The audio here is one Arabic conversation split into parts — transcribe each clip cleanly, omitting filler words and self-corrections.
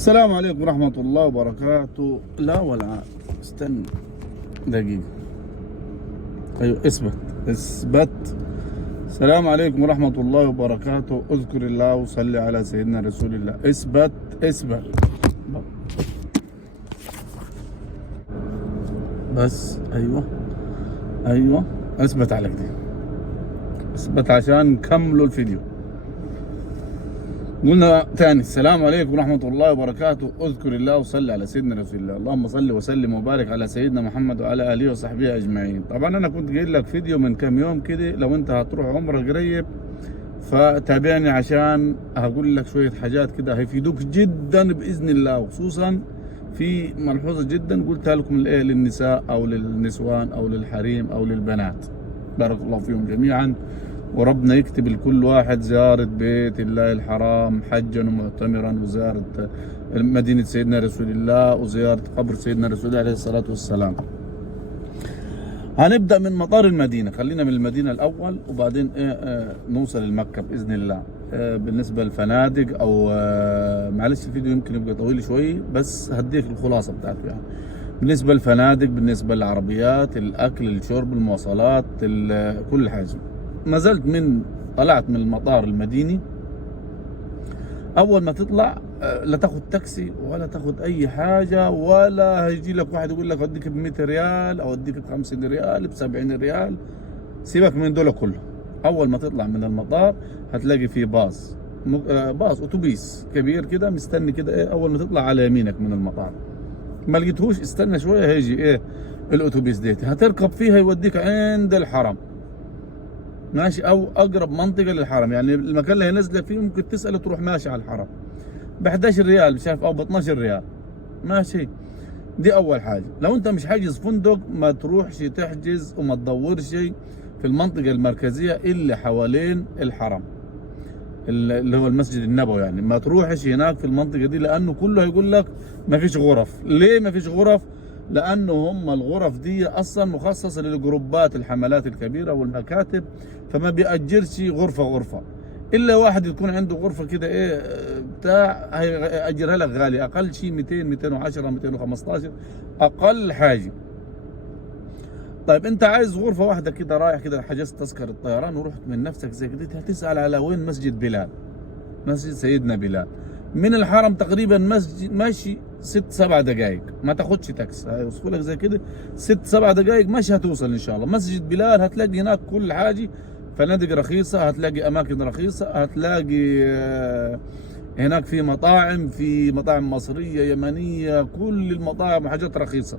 السلام عليكم ورحمة الله وبركاته. لا ولا استنى دقيقة. أيوة اثبت. السلام عليكم ورحمة الله وبركاته. اذكر الله وصلي على سيدنا رسول الله. اثبت. بس ايوه اثبت على كده. اثبت عشان نكملوا الفيديو. قلنا تاني السلام عليكم ورحمة الله وبركاته. اذكر الله وصلي على سيدنا رسول الله. اللهم صل وسلم وبارك على سيدنا محمد وعلى اله وصحبه اجمعين. طبعا انا كنت قايل لك فيديو من كم يوم كده، لو انت هتروح عمرة قريب فتابعني عشان هقول لك شوية حاجات كده هيفيدوك جدا باذن الله، وخصوصا في ملحوظة جدا قلتها لكم للنساء او للنسوان او للحريم او للبنات. بارك الله فيهم جميعا، وربنا يكتب لكل واحد زيارة بيت الله الحرام حجا ومعتمرا، وزيارة مدينة سيدنا رسول الله، وزيارة قبر سيدنا رسول الله عليه الصلاة والسلام. هنبدأ من مطار المدينة، خلينا من المدينة الأول وبعدين نوصل لمكة بإذن الله. بالنسبة للفنادق أو معلش الفيديو يمكن يبقى طويل شوي بس هديك الخلاصة بتاعته يعني. بالنسبة للفنادق، بالنسبة للعربيات، الأكل، الشرب، المواصلات، كل حاجة. طلعت من المطار المديني، اول ما تطلع لا تاخد تاكسي ولا تاخد اي حاجه، ولا هيجي لك واحد يقول لك اوديك ب 100 ريال او اوديك ب 50 ريال ب 70 ريال. سيبك من دول كله. اول ما تطلع من المطار هتلاقي فيه باص اتوبيس كبير كده مستني كده اول ما تطلع على يمينك من المطار. ما لقيتهوش استنى شويه هيجي الاتوبيس ديتي، هتركب فيها يوديك عند الحرم ماشي، او اقرب منطقه للحرم. يعني المكان اللي هي نازله فيه ممكن تسال تروح ماشي على الحرم ب 11 ريال مش عارف او ب 12 ريال ماشي. دي اول حاجه. لو انت مش حاجز فندق ما تروحش تحجز وما تدورش في المنطقه المركزيه اللي حوالين الحرم اللي هو المسجد النبوي، يعني ما تروحش هناك في المنطقه دي لانه كله هيقول لك ما فيش غرف. ليه ما فيش غرف؟ لانه هم الغرف دي اصلا مخصصه للجروبات الحملات الكبيره والمكاتب، فما بيأجرش غرفه الا واحد يكون عنده غرفه كده بتاع هيأجرها لك غالي، اقل شيء 200 210 215 اقل حاجه. طيب انت عايز غرفه واحده كده، رايح كده حجزت تذكره الطيران ورحت من نفسك زي كده، هتسال على وين مسجد بلال، مسجد سيدنا بلال. من الحرم تقريبا مسجد ماشي 6-7 دقائق، ما تاخدش تاكسي، هيوصفوا لك زي كده 6-7 دقائق ماشي هتوصل ان شاء الله. مسجد بلال هتلاقي هناك كل حاجه، فنادق رخيصه، هتلاقي اماكن رخيصه، هتلاقي هناك في مطاعم مصريه يمنيه، كل المطاعم وحاجات رخيصه،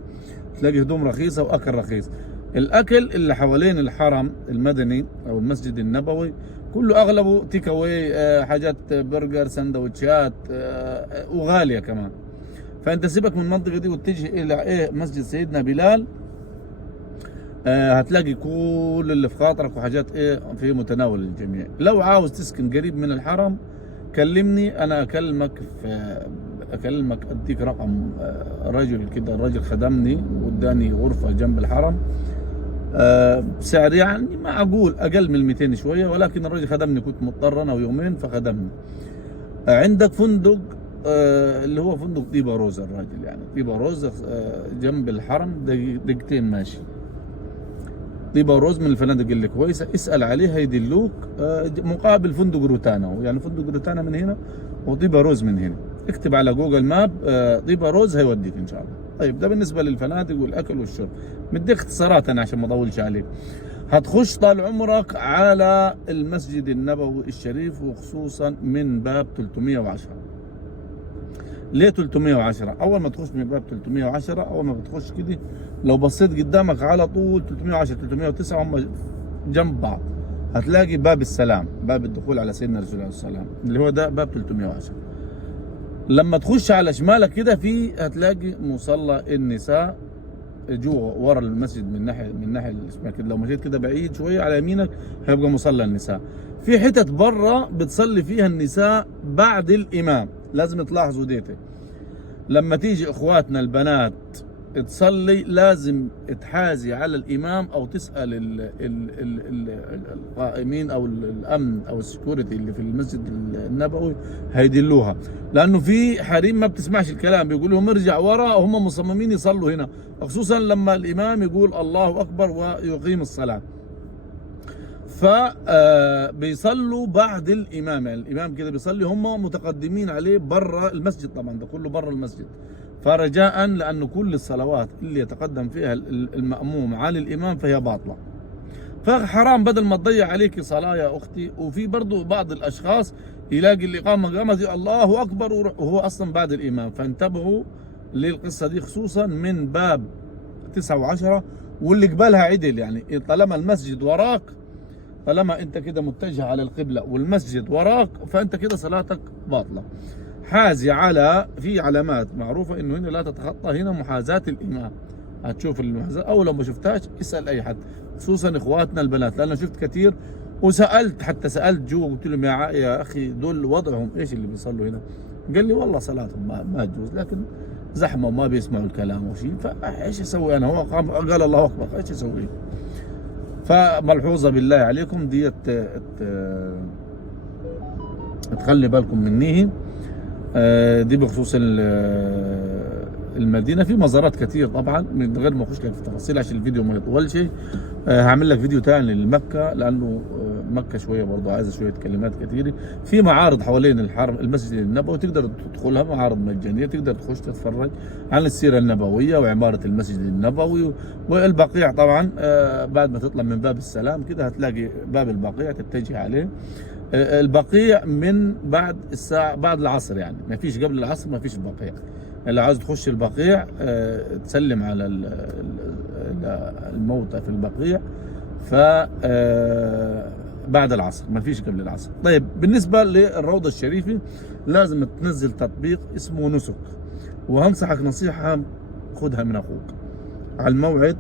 تلاقي هدوم رخيصه واكل رخيص. الاكل اللي حوالين الحرم المدني او المسجد النبوي كله اغلبه تيك اواي، حاجات برجر سندوتشات وغاليه كمان. فانت سيبك من المنطقه دي واتجه الى مسجد سيدنا بلال. هتلاقي كل اللي في خاطرك وحاجات في متناول الجميع. لو عاوز تسكن قريب من الحرم كلمني انا اكلمك اديك رقم رجل كده، الراجل خدمني واداني غرفه جنب الحرم بسعر يعني معقول، اقل من 200 شويه، ولكن الراجل خدمني، كنت مضطر انا ويومين فخدمني. عندك فندق اللي هو فندق طيبة روز، الراجل يعني طيبة روز جنب الحرم دقيقتين ماشي. طيبة روز من الفنادق اللي كويسه، اسال عليها يدلوك مقابل فندق روتانا، يعني فندق روتانا من هنا وطيبة روز من هنا. اكتب على جوجل ماب طيبة روز هيوديك ان شاء الله. طيب ده بالنسبه للفنادق والاكل والشرب. مديك اختصارات انا عشان ما اطولش عليك. هتخش طال عمرك على المسجد النبوي الشريف، وخصوصا من باب 310. ليه 310؟ اول ما تخش من باب 310، اول ما بتخش كده لو بصيت قدامك على طول 310 309 هم جنب بعض، هتلاقي باب السلام، باب الدخول على سيدنا رسول الله صلى الله عليه وسلم، اللي هو ده باب 310. لما تخش على شمالك كده هتلاقي مصلى النساء جوا ورا المسجد من ناحيه الشمال كده. لو مشيت كده بعيد شويه على يمينك هيبقى مصلى النساء. في حتت بره بتصلي فيها النساء بعد الامام، لازم تلاحظوا ديتي. لما تيجي اخواتنا البنات تصلي لازم تحازي على الامام او تسال القائمين او الامن او السكيورتي اللي في المسجد النبوي هيدلوها، لانه في حريم ما بتسمعش الكلام، بيقول لهم ارجع ورا وهم مصممين يصلوا هنا، خصوصا لما الامام يقول الله اكبر ويقيم الصلاه. فبيصلوا بعد الامام، يعني الامام كده بيصلي هم متقدمين عليه برا المسجد، طبعا ده كله برا المسجد. فرجاء، لانه كل الصلوات اللي يتقدم فيها المأموم على الامام فهي باطله، فحرام بدل ما تضيع عليك صلاه يا اختي. وفي برضه بعض الاشخاص يلاقي الاقامه قامت الله اكبر وهو اصلا بعد الامام، فانتبهوا للقصه دي خصوصا من باب 9 و10. واللي قبلها عدل، يعني طالما المسجد وراك، طالما انت كده متجه على القبلة والمسجد وراك، فانت كده صلاتك باطلة. حازي على، في علامات معروفة انه هنا لا تتخطى هنا محاذاة الامام، هتشوف المحاذاة، او لو ما شفتهاش اسأل اي حد، خصوصا اخواتنا البنات، لان شفت كثير وسألت، حتى سألت جوا قلت لهم يا اخي دول وضعهم ايش اللي بيصلوا هنا؟ قال لي والله صلاتهم ما تجوز، لكن زحمة وما بيسمعوا الكلام وشيء، فايش اسوي انا؟ هو قال الله اكبر، ايش اسوي؟ فملحوظة بالله عليكم ديت تخلي بالكم منيه. دي بخصوص المدينة. في مزارات كثير طبعا، من غير ما اخش لك في التفاصيل عشان الفيديو ما يطولش. هعمل لك فيديو ثاني لمكة، لانه مكة شوية برضه عايزة شوية كلمات كثيرة. في معارض حوالين الحرم المسجد النبوي تقدر تدخلها، معارض مجانية تقدر تخش تتفرج عن السيرة النبوية وعمارة المسجد النبوي. والبقيع طبعا بعد ما تطلع من باب السلام كده هتلاقي باب البقيع تتجه عليه. البقيع من بعد الساعة، بعد العصر، يعني ما فيش قبل العصر، ما فيش البقيع. اللي عاوز تخش البقيع تسلم على الموتى في البقيع، ف بعد العصر، ما فيش قبل العصر. طيب بالنسبة للروضة الشريفة لازم تنزل تطبيق اسمه نسك، وهنصحك نصيحة خدها من أخوك على الموعد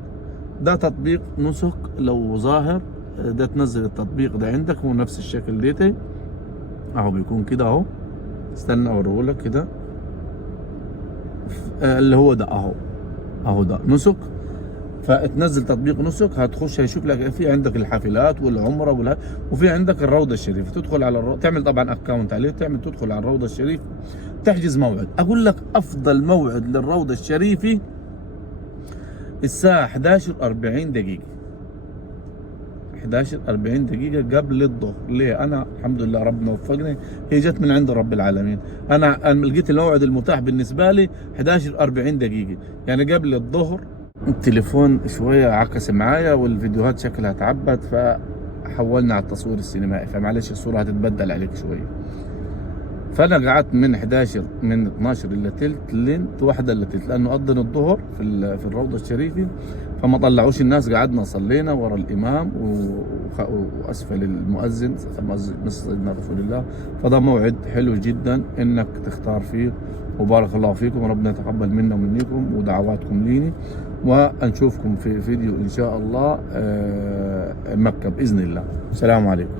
ده. تطبيق نسك لو ظاهر ده تنزل التطبيق ده عندك، هو نفس الشكل ديتي اهو، بيكون كده اهو. استنى اوريهولك كده، اللي هو ده اهو ده نسك. فتنزل تطبيق نسك، هتخش هيشوف لك في عندك الحافلات والعمره وفي عندك الروضه الشريفه. تدخل على تعمل طبعا اكونت عليه، تدخل على الروضه الشريفه، تحجز موعد. اقول لك افضل موعد للروضه الشريفه الساعه 11:40 دقيقه، 11:40 دقيقة قبل الظهر. ليه؟ أنا الحمد لله ربنا وفقني، هي جت من عند رب العالمين. أنا لقيت الموعد المتاح بالنسبة لي 11:40 دقيقة، يعني قبل الظهر. التليفون شوية عكس معايا والفيديوهات شكلها تعبت، فحولنا على التصوير السينمائي، فمعلش الصورة هتتبدل عليك شوية. فأنا قعدت من 12 إلا تلت لنت 1 إلا تلت، لأنه أذن الظهر في الروضة الشريفة، فما طلعوش الناس، قعدنا صلينا ورا الإمام وأسفل المؤذن سيدنا رسول الله. فده موعد حلو جدا إنك تختار فيه، وبارك الله فيكم، وربنا يتقبل منا ومنكم ودعواتكم ليني، ونشوفكم في فيديو إن شاء الله مكة بإذن الله. السلام عليكم.